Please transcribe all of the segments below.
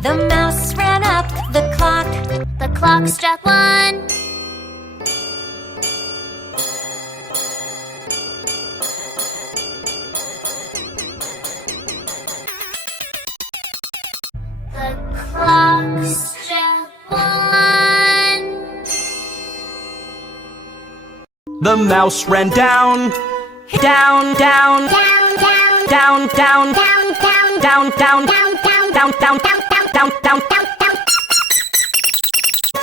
The mouse ran up the clock. The clock struck 1. The clock struck 1. The mouse ran down, down, down, Down, down, down, down, down, down, down, down, down, down, down, down, down, down, down,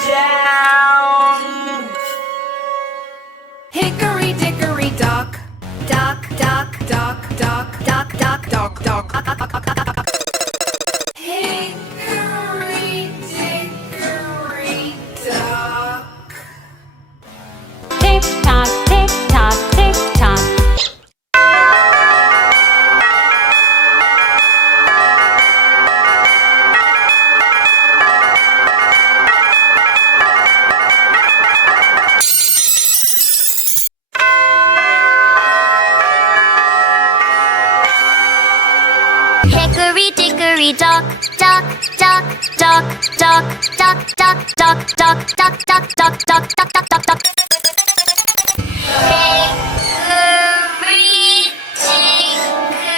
down. Hickory dickory dock, dock, dock, dock, dock, dock, dock, dock, dock. Hickory dickory dock. Tick tock, tick tock, tick tock. Hickory dickory dock, dock, dock, dock, dock, dock, dock, dock, dock, dock, dock, dock, dock, dock, dock, dock, dock. Hickory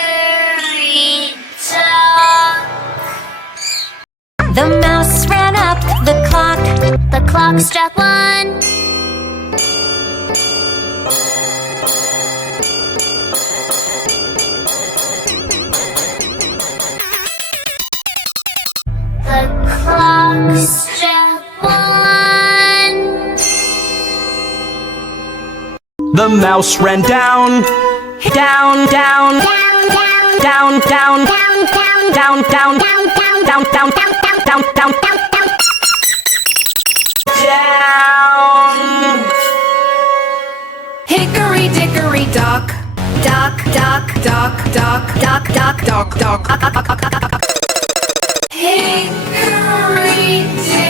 dickory dock. The mouse ran up the clock. The clock struck 1. The clock struck 1. The mouse ran down, down, down, Down, down, down, down, down, down, down, down, down, down, down, down, down, down, down, down. Hickory dickory dock, dock, dock, dock, dock, dock, dock, dock, dock. Hickory dickory